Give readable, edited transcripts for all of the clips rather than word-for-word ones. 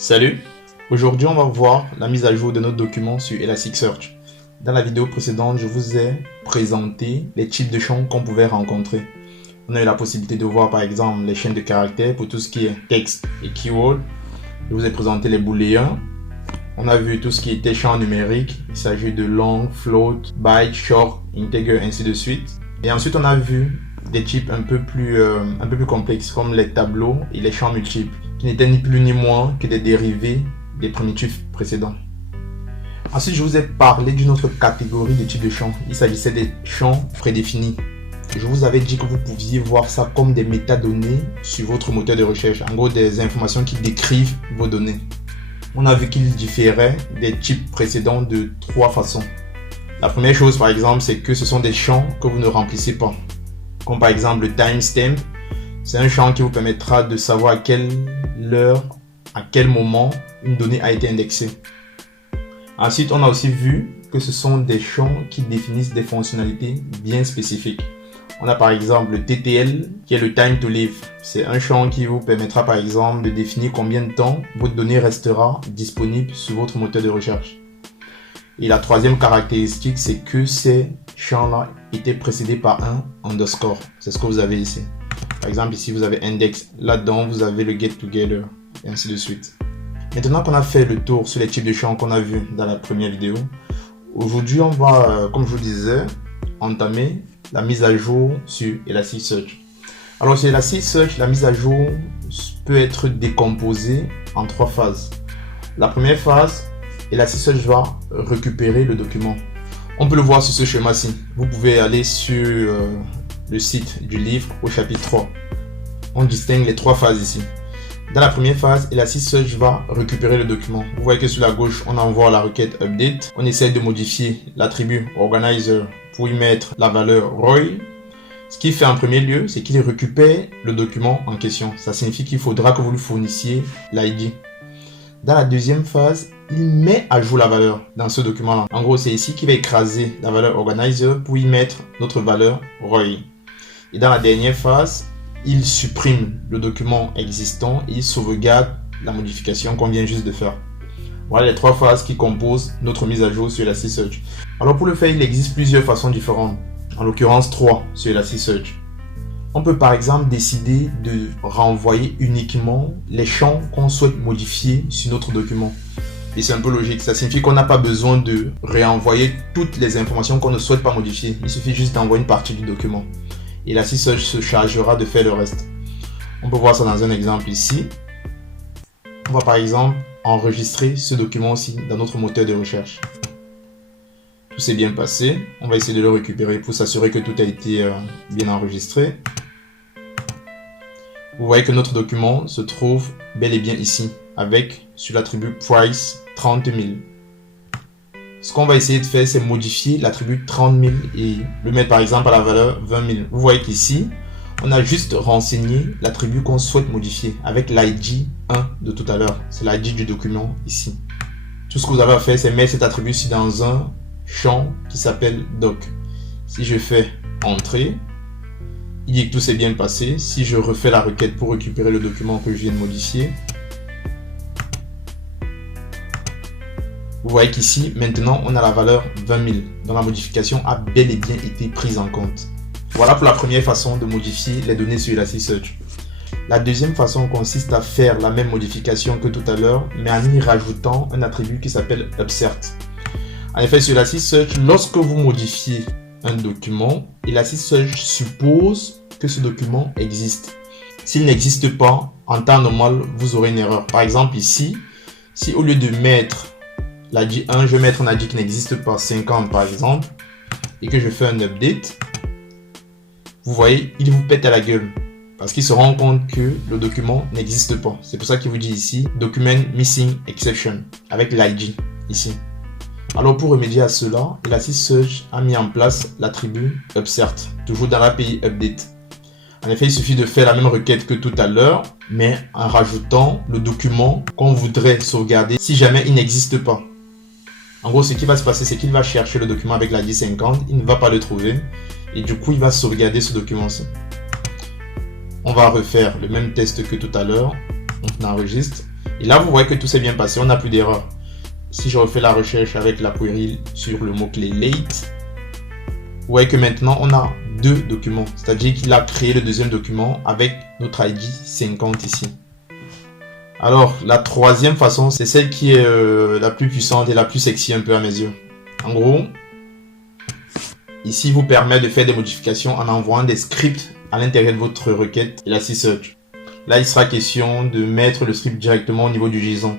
Salut! Aujourd'hui, on va voir la mise à jour de notre document sur Elasticsearch. Dans la vidéo précédente, je vous ai présenté les types de champs qu'on pouvait rencontrer. On a eu la possibilité de voir par exemple les chaînes de caractères pour tout ce qui est texte et keyword. Je vous ai présenté les booléens. On a vu tout ce qui était champ numérique. Il s'agit de long, float, byte, short, integer, ainsi de suite. Et ensuite, on a vu des types un peu plus complexes comme les tableaux et les champs multiples, qui n'étaient ni plus ni moins que des dérivés des primitifs précédents. Ensuite, je vous ai parlé d'une autre catégorie de types de champs. Il s'agissait des champs prédéfinis. Je vous avais dit que vous pouviez voir ça comme des métadonnées sur votre moteur de recherche. En gros, des informations qui décrivent vos données. On a vu qu'ils différaient des types précédents de trois façons. La première chose, par exemple, c'est que ce sont des champs que vous ne remplissez pas. Comme par exemple le timestamp. C'est un champ qui vous permettra de savoir à quelle heure, à quel moment une donnée a été indexée. Ensuite, on a aussi vu que ce sont des champs qui définissent des fonctionnalités bien spécifiques. On a par exemple le TTL qui est le time to live. C'est un champ qui vous permettra par exemple de définir combien de temps votre donnée restera disponible sur votre moteur de recherche. Et la troisième caractéristique, c'est que ces champs-là étaient précédés par un underscore. C'est ce que vous avez ici. Par exemple, ici, vous avez index. Là-dedans, vous avez le get together, et ainsi de suite. Maintenant qu'on a fait le tour sur les types de champs qu'on a vus dans la première vidéo, aujourd'hui, on va, comme je vous disais, entamer la mise à jour sur Elasticsearch. Alors, sur Elasticsearch, la mise à jour peut être décomposée en trois phases. La première phase, Elasticsearch va récupérer le document. On peut le voir sur ce schéma-ci. Vous pouvez aller sur le site du livre au chapitre 3. On distingue les trois phases ici. Dans la première phase, Elasticsearch va récupérer le document. Vous voyez que sur la gauche, on envoie la requête update. On essaie de modifier l'attribut organizer pour y mettre la valeur Roy. Ce qu'il fait en premier lieu, c'est qu'il récupère le document en question. Ça signifie qu'il faudra que vous lui fournissiez l'ID. Dans la deuxième phase, il met à jour la valeur dans ce document-là. En gros, c'est ici qu'il va écraser la valeur organizer pour y mettre notre valeur Roy. Et dans la dernière phase, il supprime le document existant et il sauvegarde la modification qu'on vient juste de faire. Voilà les trois phases qui composent notre mise à jour sur Elasticsearch. Alors pour le faire, il existe plusieurs façons différentes. En l'occurrence, trois sur Elasticsearch. On peut par exemple décider de renvoyer uniquement les champs qu'on souhaite modifier sur notre document. Et c'est un peu logique, ça signifie qu'on n'a pas besoin de réenvoyer toutes les informations qu'on ne souhaite pas modifier. Il suffit juste d'envoyer une partie du document. Et Elasticsearch se chargera de faire le reste. On peut voir ça dans un exemple ici. On va par exemple enregistrer ce document aussi dans notre moteur de recherche. Tout s'est bien passé. On va essayer de le récupérer pour s'assurer que tout a été bien enregistré. Vous voyez que notre document se trouve bel et bien ici, avec sur l'attribut price 30 000. Ce qu'on va essayer de faire, c'est modifier l'attribut 30 000 et le mettre par exemple à la valeur 20 000. Vous voyez qu'ici, on a juste renseigné l'attribut qu'on souhaite modifier avec l'ID 1 de tout à l'heure. C'est l'ID du document ici. Tout ce que vous avez à faire, c'est mettre cet attribut-ci dans un champ qui s'appelle doc. Si je fais entrer, il dit que tout s'est bien passé. Si je refais la requête pour récupérer le document que je viens de modifier, vous voyez qu'ici, maintenant, on a la valeur 20 000. Donc la modification a bel et bien été prise en compte. Voilà pour la première façon de modifier les données sur Elasticsearch. La deuxième façon consiste à faire la même modification que tout à l'heure, mais en y rajoutant un attribut qui s'appelle upsert. En effet, sur Elasticsearch, lorsque vous modifiez un document, Elasticsearch suppose que ce document existe. S'il n'existe pas, en temps normal, vous aurez une erreur. Par exemple, ici, si au lieu de mettre l'ID 1, je vais mettre un ID qui n'existe pas, 50 par exemple, et que je fais un update, vous voyez, il vous pète à la gueule. Parce qu'il se rend compte que le document n'existe pas. C'est pour ça qu'il vous dit ici, Document Missing Exception, avec l'ID ici. Alors pour remédier à cela, Elasticsearch a mis en place l'attribut upsert, toujours dans l'API update. En effet, il suffit de faire la même requête que tout à l'heure, mais en rajoutant le document qu'on voudrait sauvegarder si jamais il n'existe pas. En gros, ce qui va se passer, c'est qu'il va chercher le document avec l'ID 50, il ne va pas le trouver, et du coup, il va sauvegarder ce document-ci. On va refaire le même test que tout à l'heure. On enregistre. Et là, vous voyez que tout s'est bien passé, on n'a plus d'erreur. Si je refais la recherche avec la query sur le mot-clé late, vous voyez que maintenant, on a deux documents. C'est-à-dire qu'il a créé le deuxième document avec notre ID 50 ici. Alors, la troisième façon, c'est celle qui est la plus puissante et la plus sexy un peu à mes yeux. En gros, ici, vous permet de faire des modifications en envoyant des scripts à l'intérieur de votre requête Elasticsearch. Là, il sera question de mettre le script directement au niveau du JSON.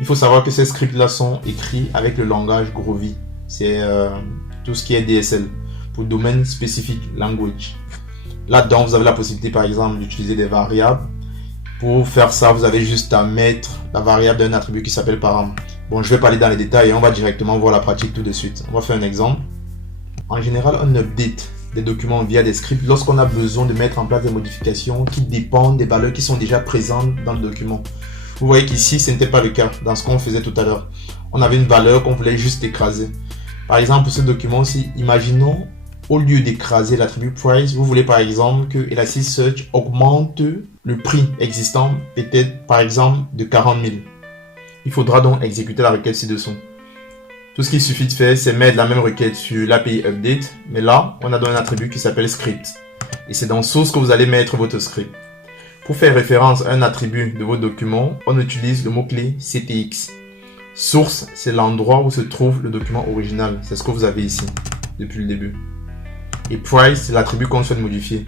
Il faut savoir que ces scripts-là sont écrits avec le langage Groovy. C'est tout ce qui est DSL, pour Domain Specific Language. Là-dedans, vous avez la possibilité, par exemple, d'utiliser des variables. Pour faire ça, vous avez juste à mettre la variable d'un attribut qui s'appelle param. Bon, je vais pas aller dans les détails et on va directement voir la pratique tout de suite. On va faire un exemple. En général, on update des documents via des scripts lorsqu'on a besoin de mettre en place des modifications qui dépendent des valeurs qui sont déjà présentes dans le document. Vous voyez qu'ici, ce n'était pas le cas dans ce qu'on faisait tout à l'heure. On avait une valeur qu'on voulait juste écraser. Par exemple, pour ce document-ci, imaginons, au lieu d'écraser l'attribut price, vous voulez par exemple que Elasticsearch augmente le prix existant, peut-être par exemple de 40 000. Il faudra donc exécuter la requête ci-dessous. Tout ce qu'il suffit de faire, c'est mettre la même requête sur l'API update, mais là, on a donc un attribut qui s'appelle script. Et c'est dans source que vous allez mettre votre script. Pour faire référence à un attribut de votre document, on utilise le mot-clé CTX. Source, c'est l'endroit où se trouve le document original. C'est ce que vous avez ici, depuis le début. Et price, c'est l'attribut qu'on souhaite modifier.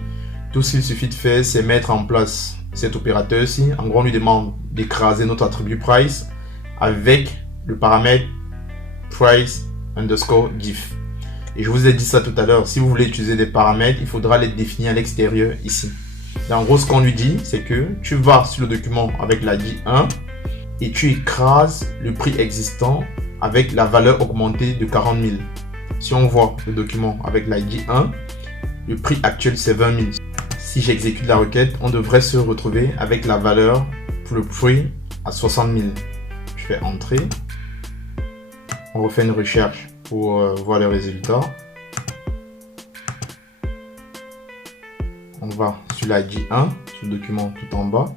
Tout ce qu'il suffit de faire, c'est mettre en place cet opérateur-ci. En gros, on lui demande d'écraser notre attribut price avec le paramètre price underscore diff. Et je vous ai dit ça tout à l'heure. Si vous voulez utiliser des paramètres, il faudra les définir à l'extérieur ici. Et en gros, ce qu'on lui dit, c'est que tu vas sur le document avec l'ID 1 et tu écrases le prix existant avec la valeur augmentée de 40 000. Si on voit le document avec l'ID 1, le prix actuel c'est 20 000. Si j'exécute la requête, on devrait se retrouver avec la valeur pour le prix à 60 000. Je fais entrer. On refait une recherche pour voir les résultats. On va sur l'ID 1, sur le document tout en bas.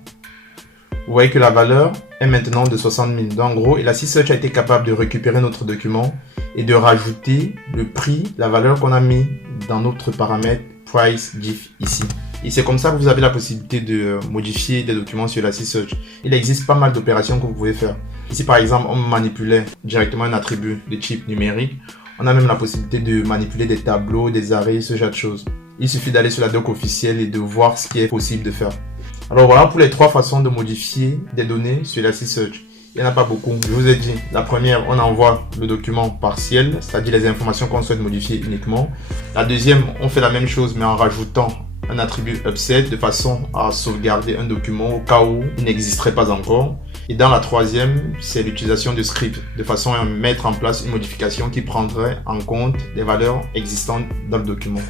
Vous voyez que la valeur est maintenant de 60 000. Donc en gros, Elasticsearch a été capable de récupérer notre document et de rajouter le prix, la valeur qu'on a mis dans notre paramètre price diff ici. Et c'est comme ça que vous avez la possibilité de modifier des documents sur Elasticsearch. Il existe pas mal d'opérations que vous pouvez faire. Ici par exemple, on manipulait directement un attribut de type numérique. On a même la possibilité de manipuler des tableaux, des arrays, ce genre de choses. Il suffit d'aller sur la doc officielle et de voir ce qui est possible de faire. Alors voilà pour les trois façons de modifier des données sur Elasticsearch. Il n'y en a pas beaucoup. Je vous ai dit, la première, on envoie le document partiel, c'est-à-dire les informations qu'on souhaite modifier uniquement. La deuxième, on fait la même chose mais en rajoutant un attribut upset de façon à sauvegarder un document au cas où il n'existerait pas encore. Et dans la troisième, c'est l'utilisation de scripts de façon à mettre en place une modification qui prendrait en compte les valeurs existantes dans le document.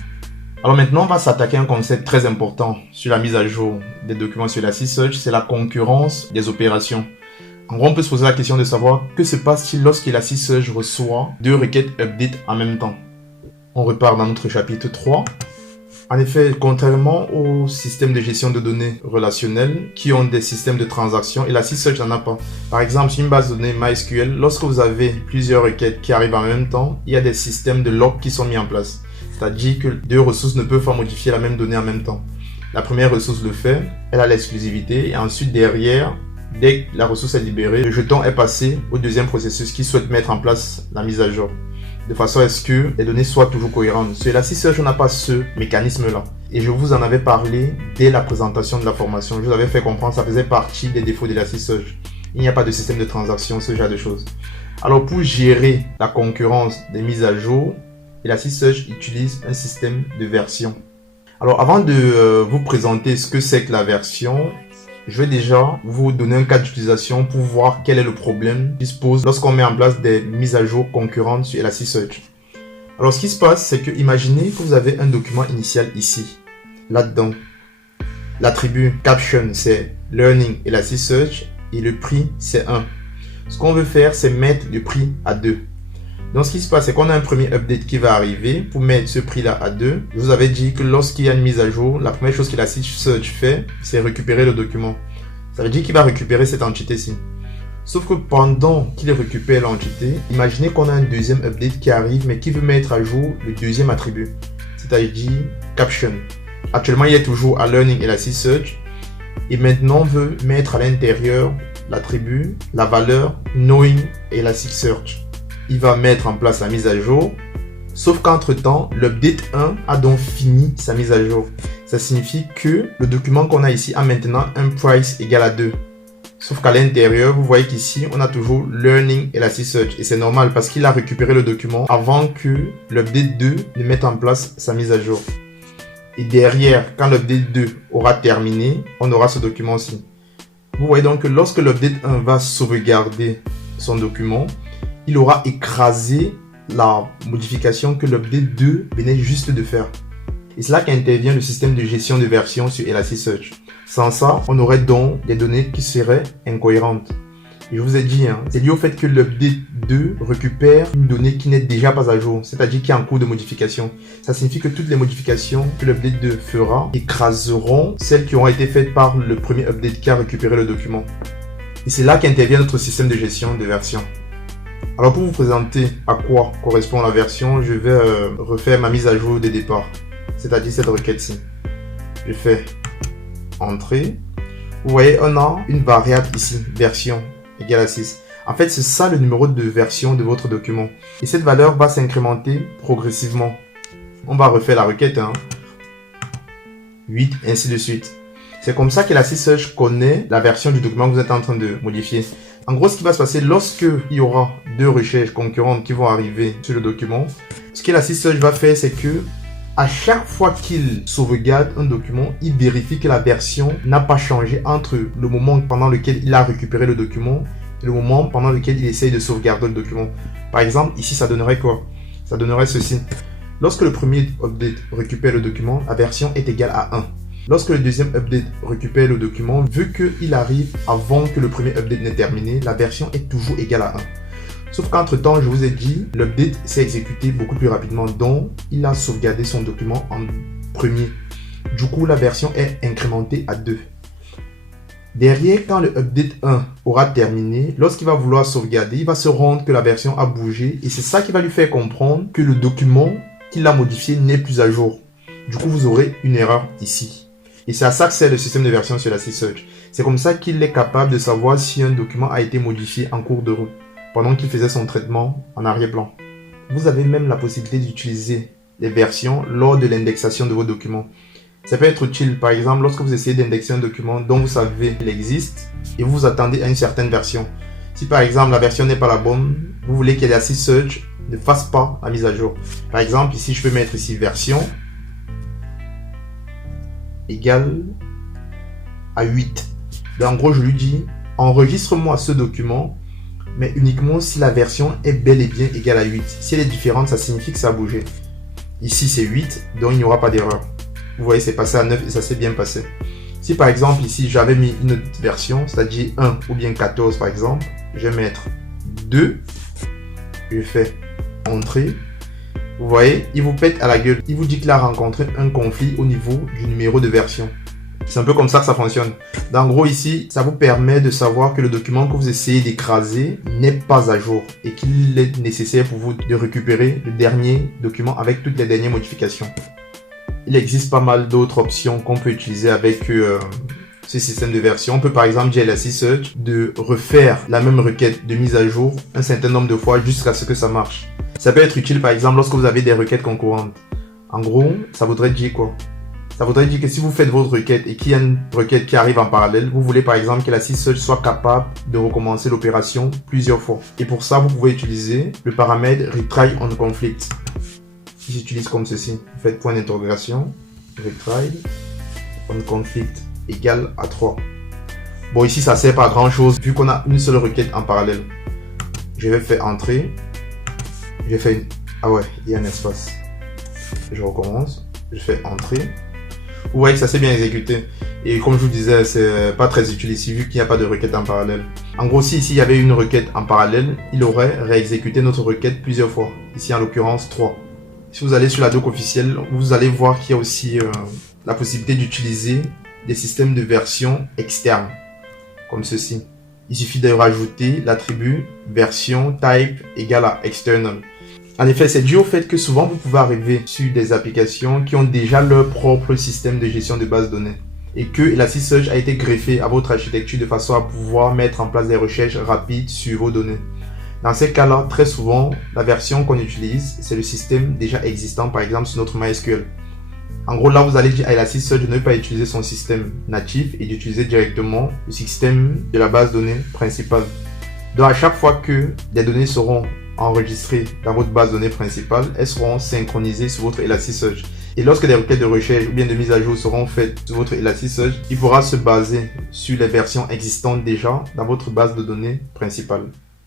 Alors maintenant, on va s'attaquer à un concept très important sur la mise à jour des documents sur Elasticsearch, c'est la concurrence des opérations. En gros, on peut se poser la question de savoir que se passe-t-il lorsqu'Elasticsearch reçoit deux requêtes update en même temps. On repart dans notre chapitre 3. En effet, contrairement aux systèmes de gestion de données relationnels qui ont des systèmes de transactions, Elasticsearch n'en a pas. Par exemple, sur une base de données MySQL, lorsque vous avez plusieurs requêtes qui arrivent en même temps, il y a des systèmes de lock qui sont mis en place. C'est-à-dire que deux ressources ne peuvent pas modifier la même donnée en même temps. La première ressource le fait, elle a l'exclusivité et ensuite derrière, dès que la ressource est libérée, le jeton est passé au deuxième processus qui souhaite mettre en place la mise à jour. De façon à ce que les données soient toujours cohérentes. Sur Elasticsearch, on n'a pas ce mécanisme-là. Et je vous en avais parlé dès la présentation de la formation. Je vous avais fait comprendre que ça faisait partie des défauts d'Elasticsearch. Il n'y a pas de système de transaction, ce genre de choses. Alors pour gérer la concurrence des mises à jour, Elasticsearch utilise un système de version. Alors avant de vous présenter ce que c'est que la version, je vais déjà vous donner un cas d'utilisation pour voir quel est le problème qui se pose lorsqu'on met en place des mises à jour concurrentes sur Elasticsearch. Alors ce qui se passe, c'est que imaginez que vous avez un document initial ici, là-dedans. L'attribut caption c'est learning Elasticsearch et le prix c'est 1. Ce qu'on veut faire, c'est mettre le prix à 2. Donc ce qui se passe, c'est qu'on a un premier update qui va arriver pour mettre ce prix-là à 2. Je vous avais dit que lorsqu'il y a une mise à jour, la première chose que Elasticsearch fait, c'est récupérer le document. Ça veut dire qu'il va récupérer cette entité-ci. Sauf que pendant qu'il récupère l'entité, imaginez qu'on a un deuxième update qui arrive mais qui veut mettre à jour le deuxième attribut, c'est-à-dire caption. Actuellement, il est toujours à Learning Elasticsearch et maintenant on veut mettre à l'intérieur l'attribut, la valeur Knowing Elasticsearch. Il va mettre en place la mise à jour, sauf qu'entre temps, l'update 1 a donc fini sa mise à jour. Ça signifie que le document qu'on a ici a maintenant un price égal à 2. Sauf qu'à l'intérieur, vous voyez qu'ici, on a toujours Learning Elasticsearch. Et c'est normal parce qu'il a récupéré le document avant que l'update 2 ne mette en place sa mise à jour. Et derrière, quand l'update 2 aura terminé, on aura ce document-ci. Vous voyez donc que lorsque l'update 1 va sauvegarder son document, il aura écrasé la modification que l'update 2 venait juste de faire. Et c'est là qu'intervient le système de gestion de version sur Elasticsearch. Sans ça, on aurait donc des données qui seraient incohérentes. Et je vous ai dit, c'est lié au fait que l'update 2 récupère une donnée qui n'est déjà pas à jour, c'est-à-dire qui est en cours de modification. Ça signifie que toutes les modifications que l'update 2 fera écraseront celles qui auront été faites par le premier update qui a récupéré le document. Et c'est là qu'intervient notre système de gestion de version. Alors pour vous présenter à quoi correspond la version, je vais refaire ma mise à jour de départ, c'est-à-dire cette requête-ci. Je fais entrée. Vous voyez, on a une variable ici, version égale à 6. En fait, c'est ça le numéro de version de votre document. Et cette valeur va s'incrémenter progressivement. On va refaire la requête. 8, ainsi de suite. C'est comme ça qu'Elasticsearch connaît la version du document que vous êtes en train de modifier. En gros, ce qui va se passer lorsque il y aura deux recherches concurrentes qui vont arriver sur le document, ce qu'Elasticsearch va faire, c'est que à chaque fois qu'il sauvegarde un document, il vérifie que la version n'a pas changé entre le moment pendant lequel il a récupéré le document et le moment pendant lequel il essaye de sauvegarder le document. Par exemple, ici, ça donnerait quoi? Ça donnerait ceci. Lorsque le premier update récupère le document, la version est égale à 1. Lorsque le deuxième update récupère le document, vu qu'il arrive avant que le premier update n'ait terminé, la version est toujours égale à 1. Sauf qu'entre temps, je vous ai dit, l'update s'est exécuté beaucoup plus rapidement, donc il a sauvegardé son document en premier. Du coup, la version est incrémentée à 2. Derrière, quand le update 1 aura terminé, lorsqu'il va vouloir sauvegarder, il va se rendre que la version a bougé et c'est ça qui va lui faire comprendre que le document qu'il a modifié n'est plus à jour. Du coup, vous aurez une erreur ici. Et c'est à ça que sert le système de version sur Elasticsearch. C'est comme ça qu'il est capable de savoir si un document a été modifié en cours de route, pendant qu'il faisait son traitement en arrière-plan. Vous avez même la possibilité d'utiliser les versions lors de l'indexation de vos documents. Ça peut être utile, par exemple, lorsque vous essayez d'indexer un document dont vous savez qu'il existe et vous vous attendez à une certaine version. Si par exemple la version n'est pas la bonne, vous voulez qu'Elasticsearch ne fasse pas la mise à jour. Par exemple, ici je peux mettre ici version égale à 8. Donc en gros, je lui dis, enregistre-moi ce document, mais uniquement si la version est bel et bien égale à 8. Si elle est différente, ça signifie que ça a bougé. Ici, c'est 8, donc il n'y aura pas d'erreur. Vous voyez, c'est passé à 9 et ça s'est bien passé. Si par exemple, ici, j'avais mis une autre version, c'est-à-dire 1 ou bien 14 par exemple, je vais mettre 2. Je fais entrée. Vous voyez, il vous pète à la gueule. Il vous dit qu'il a rencontré un conflit au niveau du numéro de version. C'est un peu comme ça que ça fonctionne. En gros, ici, ça vous permet de savoir que le document que vous essayez d'écraser n'est pas à jour et qu'il est nécessaire pour vous de récupérer le dernier document avec toutes les dernières modifications. Il existe pas mal d'autres options qu'on peut utiliser avec ce système de version. On peut par exemple dire à Elasticsearch de refaire la même requête de mise à jour un certain nombre de fois jusqu'à ce que ça marche. Ça peut être utile par exemple lorsque vous avez des requêtes concurrentes. En gros, ça voudrait dire quoi? Ça voudrait dire que si vous faites votre requête et qu'il y a une requête qui arrive en parallèle, vous voulez par exemple que Elasticsearch soit capable de recommencer l'opération plusieurs fois. Et pour ça, vous pouvez utiliser le paramètre retry on conflict. Qui s'utilise comme ceci. Vous faites point d'interrogation, retry on conflict égale à 3. Bon, ici, ça sert pas à grand chose vu qu'on a une seule requête en parallèle. Je vais faire entrer. Je fais une... Ah ouais, il y a un espace. Je recommence. Je fais entrer. Vous voyez que ça s'est bien exécuté. Et comme je vous disais, c'est pas très utile ici vu qu'il n'y a pas de requête en parallèle. En gros, si ici il y avait une requête en parallèle, il aurait réexécuté notre requête plusieurs fois. Ici, en l'occurrence, 3. Si vous allez sur la doc officielle, vous allez voir qu'il y a aussi la possibilité d'utiliser des systèmes de version externes, comme ceci. Il suffit de rajouter l'attribut version type égale à external. En effet, c'est dû au fait que souvent vous pouvez arriver sur des applications qui ont déjà leur propre système de gestion de base de données et que Elasticsearch a été greffé à votre architecture de façon à pouvoir mettre en place des recherches rapides sur vos données. Dans ces cas-là, très souvent, la version qu'on utilise, c'est le système déjà existant, par exemple sur notre MySQL. En gros, là, vous allez dire à Elasticsearch de ne pas utiliser son système natif et d'utiliser directement le système de la base de données principale. Donc, à chaque fois que des données seront enregistrées dans votre base de données principale, elles seront synchronisées sur votre Elasticsearch. Et lorsque des requêtes de recherche ou bien de mise à jour seront faites sur votre Elasticsearch, il pourra se baser sur les versions existantes déjà dans votre base de données principale.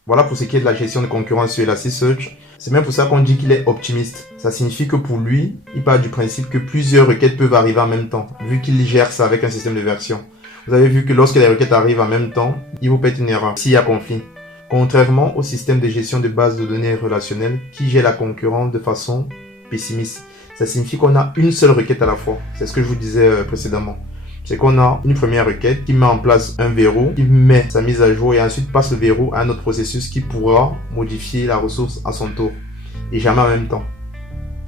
Voilà pour ce qui est de la gestion de concurrence sur Elasticsearch. C'est même pour ça qu'on dit qu'il est optimiste. Ça signifie que pour lui, il part du principe que plusieurs requêtes peuvent arriver en même temps, vu qu'il gère ça avec un système de version. Vous avez vu que lorsque les requêtes arrivent en même temps, il vous pète une erreur s'il y a conflit. Contrairement au système de gestion de base de données relationnelles qui gère la concurrence de façon pessimiste. Ça signifie qu'on a une seule requête à la fois. C'est ce que je vous disais précédemment. C'est qu'on a une première requête qui met en place un verrou, qui met sa mise à jour et ensuite passe le verrou à un autre processus qui pourra modifier la ressource à son tour et jamais en même temps.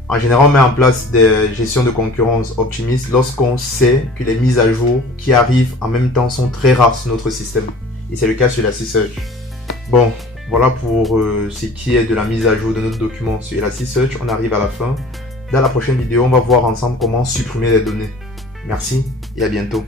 En général, on met en place des gestions de concurrence optimistes lorsqu'on sait que les mises à jour qui arrivent en même temps sont très rares sur notre système. Et c'est le cas sur Elasticsearch. Bon, voilà pour ce qui est de la mise à jour de notre document sur Elasticsearch. On arrive à la fin. Dans la prochaine vidéo, on va voir ensemble comment supprimer les données. Merci et à bientôt.